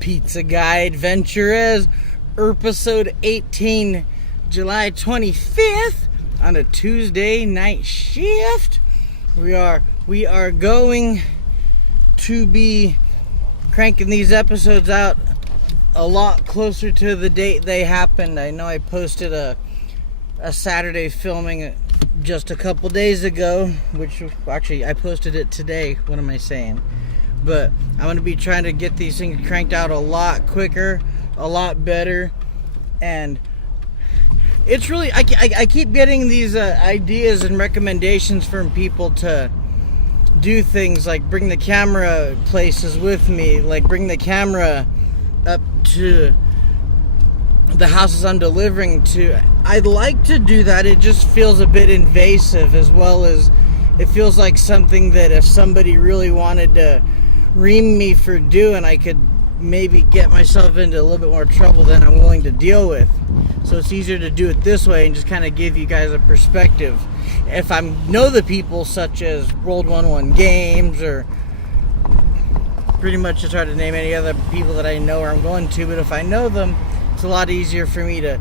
Pizza Guy AdventurEZ, Erpisode 18, July 25th, on a Tuesday night shift. We are going to be cranking these episodes out a lot closer to the date they happened. I know I posted a Saturday filming just a couple days ago, which actually I posted it today. What am I saying? But I'm going to be trying to get these things cranked out a lot quicker, a lot better. And it's really, I keep getting these ideas and recommendations from people to do things like bring the camera places with me, like bring the camera up to the houses I'm delivering to. I'd like to do that. It just feels a bit invasive, as well as it feels like something that if somebody really wanted to ream me for doing, I could maybe get myself into a little bit more trouble than I'm willing to deal with. So it's easier to do it this way and just kind of give you guys a perspective. If I know the people, such as World 1-1 Games, or pretty much just try to name any other people that I know or I'm going to, but if I know them, it's a lot easier for me to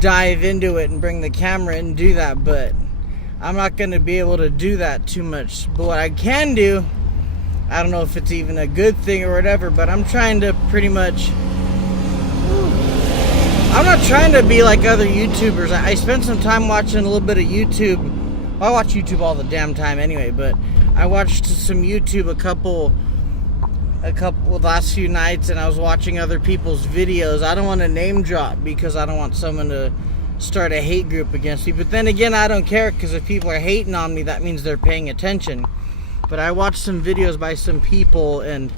dive into it and bring the camera in and do that. But I'm not going to be able to do that too much. But what I can do, I don't know if it's even a good thing or whatever, but I'm trying to pretty much, I'm not trying to be like other YouTubers. I spent some time watching a little bit of YouTube. Well, I watch YouTube all the damn time anyway, but I watched some YouTube a couple last few nights, and I was watching other people's videos. I don't want to name drop because I don't want someone to start a hate group against me. But then again, I don't care, because if people are hating on me, that means they're paying attention. But I watched some videos by some people, and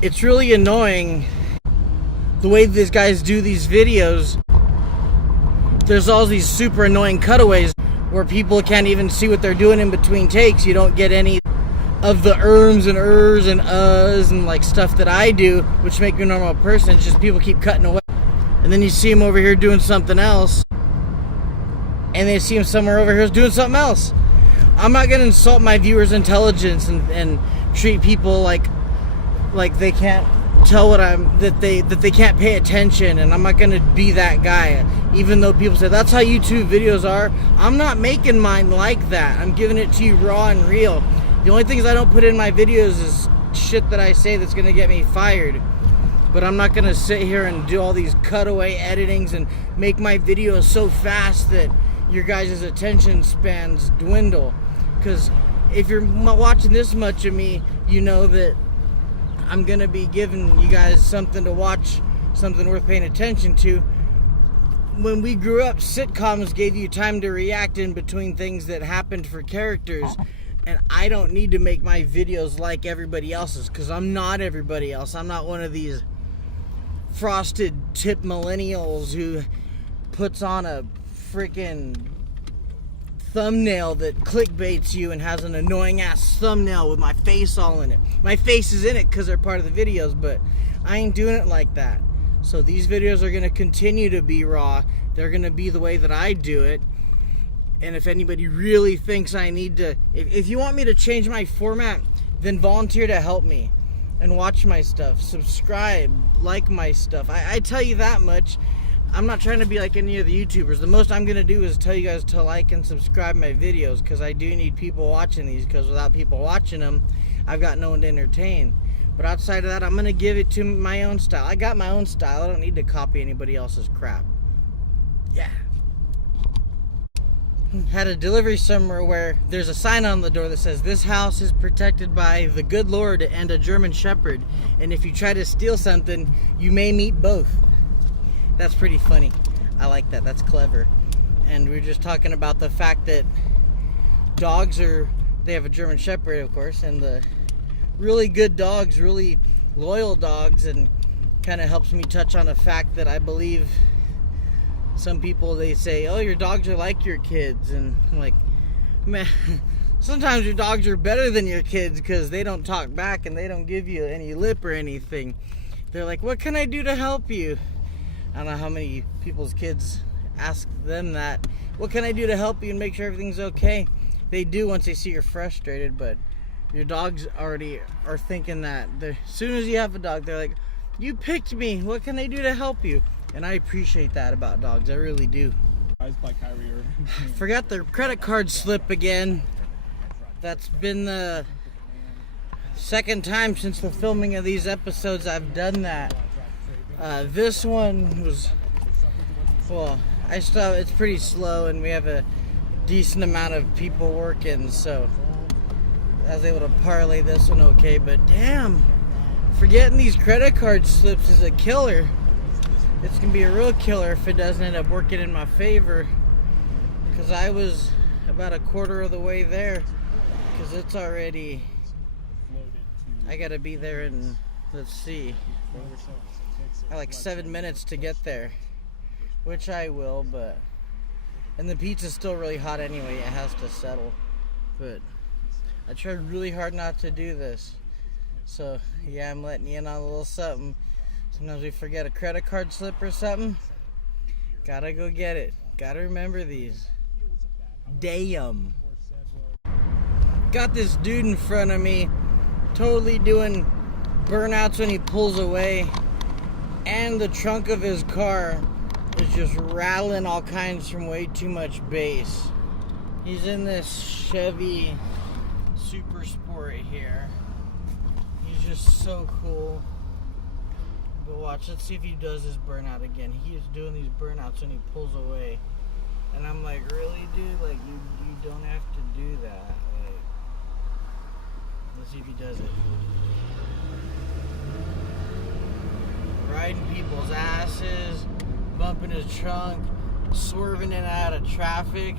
it's really annoying the way these guys do these videos. There's all these super annoying cutaways where people can't even see what they're doing in between takes. You don't get any of the and and and like stuff that I do, which make me a normal person. It's just people keep cutting away, and then you see them over here doing something else, and they see them somewhere over here doing something else. I'm not gonna insult my viewers' intelligence and treat people like they can't tell that they can't pay attention, and I'm not gonna be that guy. Even though people say that's how YouTube videos are, I'm not making mine like that. I'm giving it to you raw and real. The only things I don't put in my videos is shit that I say that's gonna get me fired. But I'm not gonna sit here and do all these cutaway editings and make my videos so fast that your guys' attention spans dwindle. Because if you're watching this much of me, you know that I'm gonna be giving you guys something to watch, something worth paying attention to. When we grew up, sitcoms gave you time to react in between things that happened for characters. And I don't need to make my videos like everybody else's, because I'm not everybody else. I'm not one of these frosted tip millennials who puts on a freaking thumbnail that clickbaits you and has an annoying ass thumbnail with my face all in it. My face is in it because they're part of the videos, but I ain't doing it like that. So these videos are going to continue to be raw. They're going to be the way that I do it. And if anybody really thinks I need to, if you want me to change my format, then volunteer to help me and watch my stuff, subscribe, like my stuff. I tell you that much. I'm not trying to be like any of the YouTubers. The most I'm going to do is tell you guys to like and subscribe my videos, because I do need people watching these, because without people watching them, I've got no one to entertain. But outside of that, I'm going to give it to my own style. I got my own style. I don't need to copy anybody else's crap. Yeah. Had a delivery somewhere where there's a sign on the door that says, "This house is protected by the good Lord and a German Shepherd, and if you try to steal something, you may meet both." That's pretty funny. I like that. That's clever. And we were just talking about the fact that they have a German Shepherd, of course, and the really good dogs, really loyal dogs, and kind of helps me touch on a fact that I believe some people, they say, "Oh, your dogs are like your kids," and I'm like, man, sometimes your dogs are better than your kids, because they don't talk back and they don't give you any lip or anything. They're like, "What can I do to help you?" I don't know how many people's kids ask them that. "What can I do to help you and make sure everything's okay?" They do once they see you're frustrated, but your dogs already are thinking that. As soon as you have a dog, they're like, You picked me. What can I do to help you? And I appreciate that about dogs. I really do. Forgot the credit card slip again. That's been the second time since the filming of these episodes I've done that. This one was, well, it's pretty slow and we have a decent amount of people working, so I was able to parlay this one okay. But damn, forgetting these credit card slips is a killer. It's gonna be a real killer if it doesn't end up working in my favor, because I was about a quarter of the way there, because it's already, I gotta be there in, let's see, I have like 7 minutes to get there, which I will, but, and the pizza's still really hot anyway, it has to settle, but I tried really hard not to do this. So yeah, I'm letting you in on a little something. Sometimes we forget a credit card slip or something. Gotta go get it. Gotta remember these. Damn. Got this dude in front of me, totally doing burnouts when he pulls away, and the trunk of his car is just rattling all kinds from way too much bass. He's in this Chevy Super Sport here. He's just so cool. But watch, let's see if he does his burnout again. He is doing these burnouts when he pulls away. And I'm like, really, dude? Like, you don't have to do that. Like, let's see if he does it. Riding people's asses, bumping his trunk, swerving in and out of traffic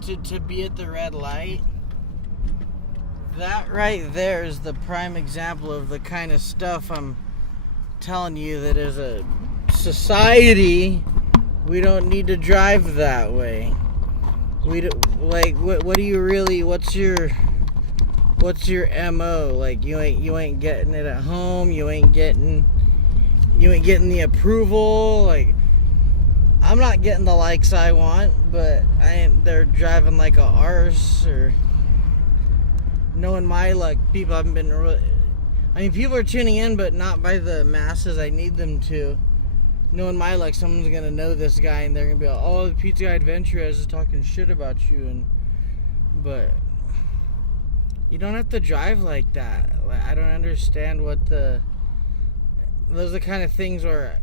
to be at the red light. That right there is the prime example of the kind of stuff I'm telling you, that as a society we don't need to drive that way. We do, like, what do you really, what's your MO? Like, you ain't getting it at home, you ain't getting the approval. Like, I'm not getting the likes I want, but they're driving like a arse, or knowing my luck, people haven't been really, I mean, people are tuning in, but not by the masses I need them to. Knowing my luck, someone's gonna know this guy, and they're gonna be like, "Oh, the pizza guy AdventurEZ is talking shit about you," but you don't have to drive like that. Like, I don't understand those are the kind of things where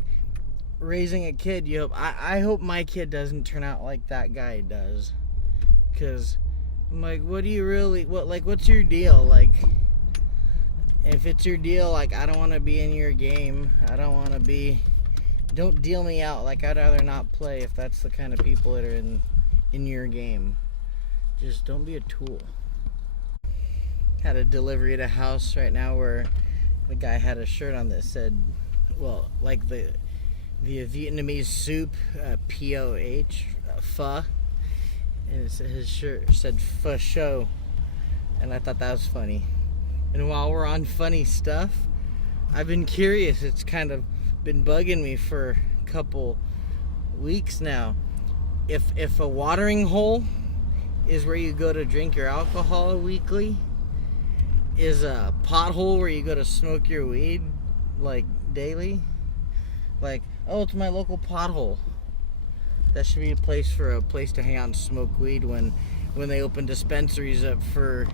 raising a kid, I hope my kid doesn't turn out like that guy does, because I'm like, what do you really, what's your deal? Like, if it's your deal, like, I don't want to be in your game. Don't deal me out. Like, I'd rather not play if that's the kind of people that are in your game. Just don't be a tool. Had a delivery at a house right now where the guy had a shirt on that said, well, like the Vietnamese soup, P-O-H, pho. And his shirt said pho show. And I thought that was funny. And while we're on funny stuff, I've been curious. It's kind of been bugging me for a couple weeks now. If a watering hole is where you go to drink your alcohol weekly, is a pothole where you go to smoke your weed, like, daily, like, oh, it's my local pothole. That should be a place to hang out and smoke weed when they open dispensaries up for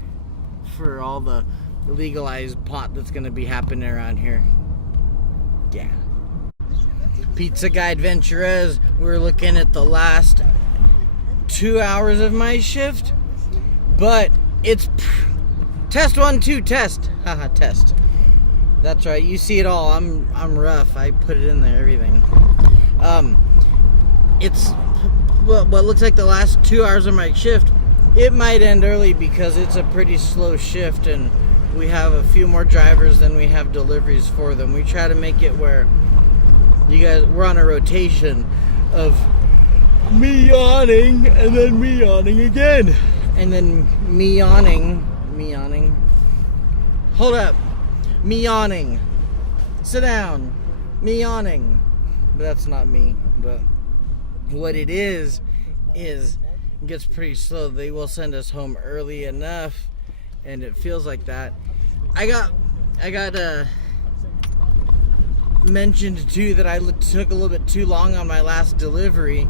all the legalized pot that's going to be happening around here. Yeah. Pizza Guy AdventurEZ. We're looking at the last 2 hours of my shift, but it's test 1 2 test. Haha, test. That's right. You see it all. I'm rough. I put it in there. Everything. It's what looks like the last 2 hours of my shift. It might end early because it's a pretty slow shift and we have a few more drivers than we have deliveries for them. We try to make it where we're on a rotation of me yawning and then me yawning again. And then me yawning. Hold up. Me yawning. Sit down. Me yawning. But that's not me. But what it is it gets pretty slow. They will send us home early enough, and it feels like that. I got mentioned too that I took a little bit too long on my last delivery.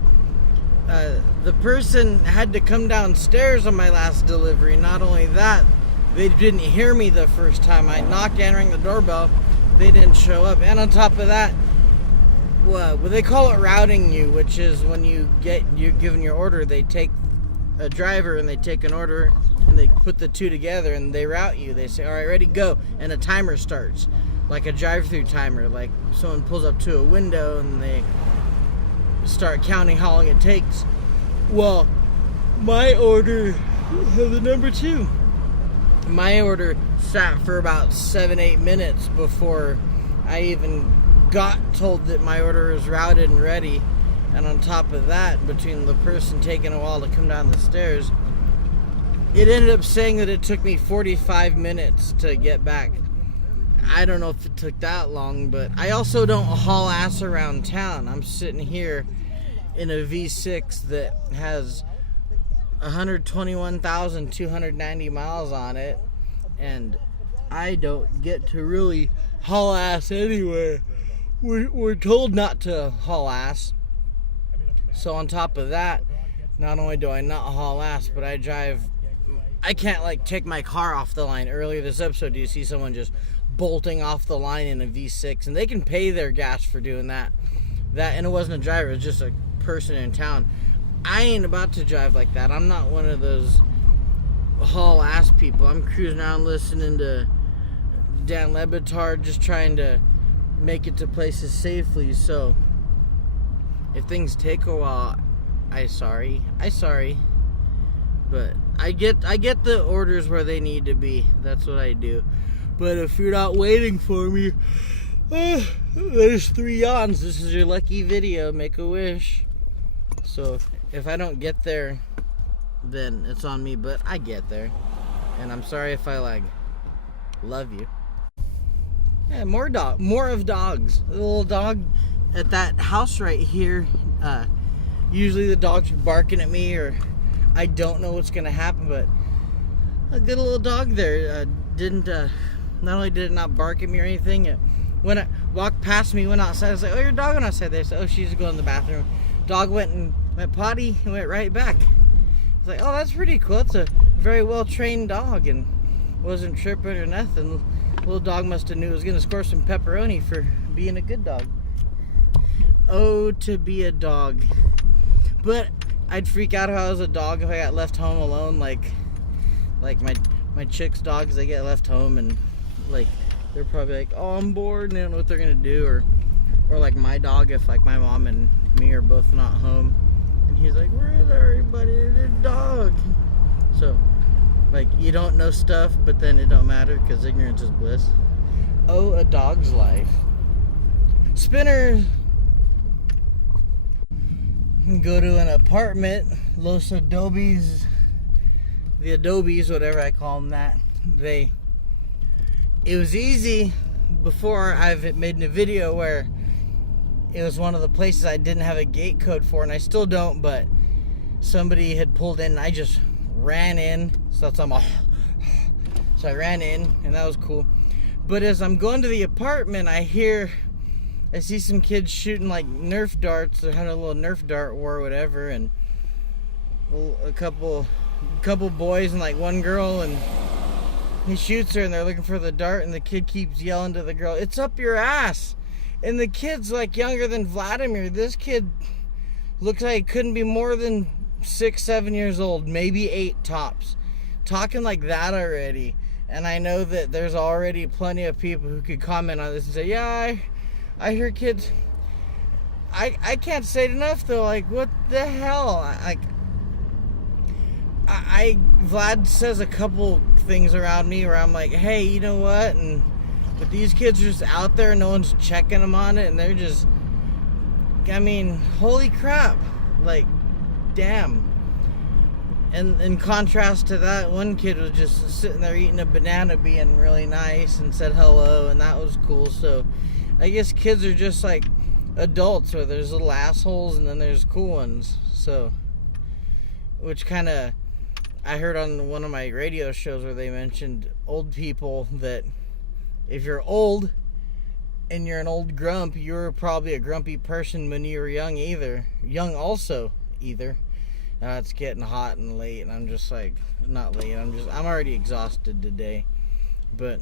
The person had to come downstairs on my last delivery. Not only that, they didn't hear me the first time. I knocked and rang the doorbell. They didn't show up. And on top of that, well, they call it routing you, which is when you're given your order, they take a driver and they take an order and they put the two together and they route you. They say, all right, ready, go. And a timer starts, like a drive-through timer. Like someone pulls up to a window and they start counting how long it takes. Well, my order, the number 2, my order sat for about 7-8 minutes before I even got told that my order was routed and ready. And on top of that, between the person taking a while to come down the stairs, it ended up saying that it took me 45 minutes to get back. I don't know if it took that long, but I also don't haul ass around town. I'm sitting here in a V6 that has 121,290 miles on it, and I don't get to really haul ass anywhere. We're told not to haul ass. So on top of that, not only do I not haul ass, but I can't like take my car off the line. Earlier this episode, you see someone just bolting off the line in a V6, and they can pay their gas for doing that. And it wasn't a driver, it was just a person in town. I ain't about to drive like that. I'm not one of those haul ass people. I'm cruising around listening to Dan Le Batard, just trying to make it to places safely. So if things take a while, I sorry. But I get the orders where they need to be. That's what I do. But if you're not waiting for me, there's 3 yawns. This is your lucky video. Make a wish. So if I don't get there, then it's on me. But I get there, and I'm sorry if I lag. Love you. Yeah, more of dogs. The little dog at that house right here. Usually the dog's barking at me, or I don't know what's gonna happen. But a good little dog there didn't. Not only did it not bark at me or anything, when it walked past me, went outside. I was like, "Oh, your dog went outside there." So, "Oh, she's going to the bathroom." Dog went potty and went right back. I was like, "Oh, that's pretty cool. It's a very well trained dog and wasn't tripping or nothing." Little dog must have knew it was gonna score some pepperoni for being a good dog. Oh, to be a dog. But I'd freak out if I was a dog if I got left home alone, like my chick's dogs. They get left home and like they're probably like, "Oh, I'm bored," and they don't know what they're gonna do, or like my dog, if like my mom and me are both not home and he's like, "Where is everybody? The dog." So like you don't know stuff, but then it don't matter because ignorance is bliss. Oh, a dog's life. Spinner. Go to an apartment, Los Adobes, the Adobes, whatever I call them that. It was easy before. I've made a video where it was one of the places I didn't have a gate code for, and I still don't, but somebody had pulled in and I just ran in. So I ran in and that was cool. But as I'm going to the apartment, I see some kids shooting like Nerf darts. They're having a little Nerf dart war or whatever, and a couple boys and like one girl, and he shoots her and they're looking for the dart, and the kid keeps yelling to the girl, "It's up your ass." And the kid's like younger than Vladimir. This kid looks like he couldn't be more than 6-7 years old, maybe 8 tops, talking like that already. And I know that there's already plenty of people who could comment on this and say, "Yeah, I hear kids." I can't say it enough though. Like, what the hell? Vlad says a couple things around me where I'm like, "Hey, you know what?" But these kids are just out there, no one's checking them on it, and they're just, I mean, holy crap. Like, damn. And in contrast to that, one kid was just sitting there eating a banana, being really nice, and said hello, and that was cool. So I guess kids are just like adults, where there's little assholes and then there's cool ones. So, which kind of, I heard on one of my radio shows where they mentioned old people, that if you're old and you're an old grump, you were probably a grumpy person when you were young also. It's getting hot and late, and I'm just like, not late, I'm already exhausted today. But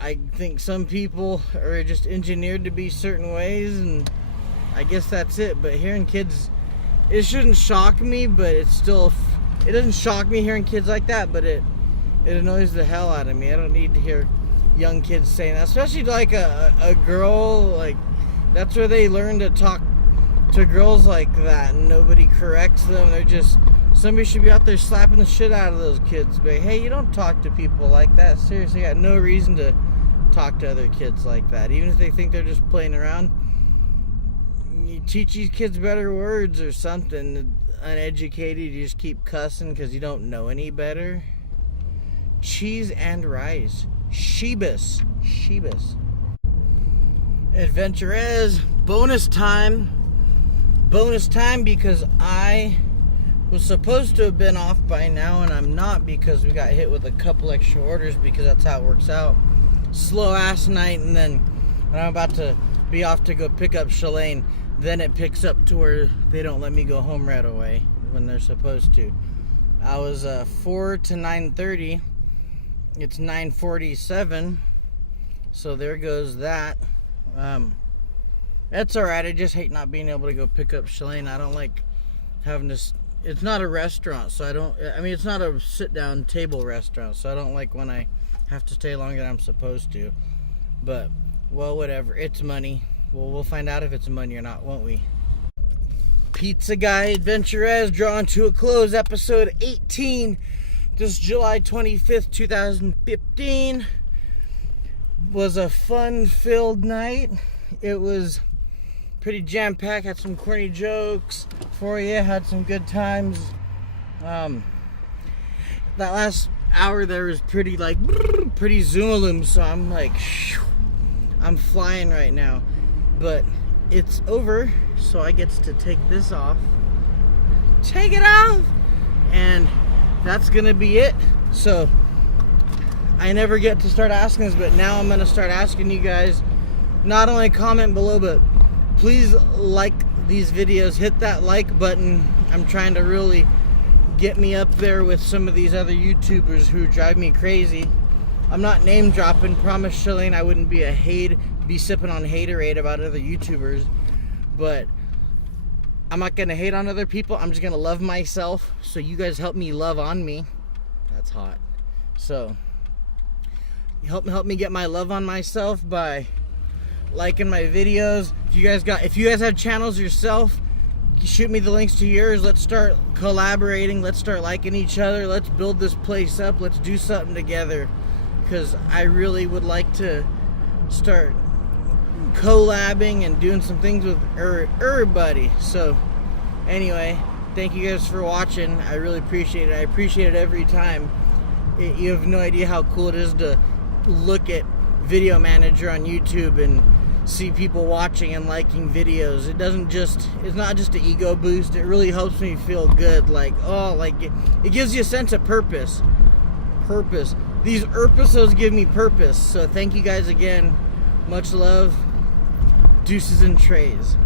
I think some people are just engineered to be certain ways, and I guess that's it. But hearing kids, it shouldn't shock me, but it doesn't shock me hearing kids like that, but it annoys the hell out of me. I don't need to hear young kids saying that, especially like a girl. Like, that's where they learn to talk to girls like that, and nobody corrects them. Somebody should be out there slapping the shit out of those kids. But hey, you don't talk to people like that. Seriously, I got no reason to talk to other kids like that, even if they think they're just playing around. You teach these kids better words or something. Uneducated, you just keep cussing because you don't know any better. Cheese and rice. Sheebus. AdventurEZ, bonus time because I was supposed to have been off by now, and I'm not, because we got hit with a couple extra orders, because that's how it works out. Slow ass night, and then when I'm about to be off to go pick up Shalane, then it picks up to where they don't let me go home right away when they're supposed to. I was 4 to 9:30. It's 9:47, so there goes that. That's alright. I just hate not being able to go pick up Shalane. I don't like having to. It's not a restaurant, so it's not a sit-down table restaurant, so I don't like when I have to stay longer than I'm supposed to. But, well, whatever. It's money. Well, we'll find out if it's money or not, won't we? Pizza Guy AdventurEZ drawing to a close. Episode 18. This July 25th, 2015. Was a fun-filled night. It was pretty jam-packed. Had some corny jokes for you. Had some good times. That last hour there was pretty zoom-a-loom, so I'm like, I'm flying right now. But it's over, so I get to take this off. Take it off! And that's gonna be it. So I never get to start asking this, but now I'm gonna start asking you guys, not only comment below, but please like these videos. Hit that like button. I'm trying to really get me up there with some of these other YouTubers who drive me crazy. I'm not name dropping. Promise Shalane I wouldn't be sipping on haterade about other YouTubers, but I'm not gonna hate on other people. I'm just gonna love myself. So you guys help me love on me. That's hot. So help me get my love on myself by liking my videos. If you guys have channels yourself, shoot me the links to yours. Let's start collaborating. Let's start liking each other. Let's build this place up. Let's do something together, because I really would like to start collabing and doing some things with everybody. So anyway, thank you guys for watching. I really appreciate it. I appreciate it every time. You have no idea how cool it is to look at Video Manager on YouTube and see people watching and liking videos. It's not just an ego boost. It really helps me feel good. It gives you a sense of purpose. These Erpisodes give me purpose. So thank you guys again. Much love. Deuces and trays.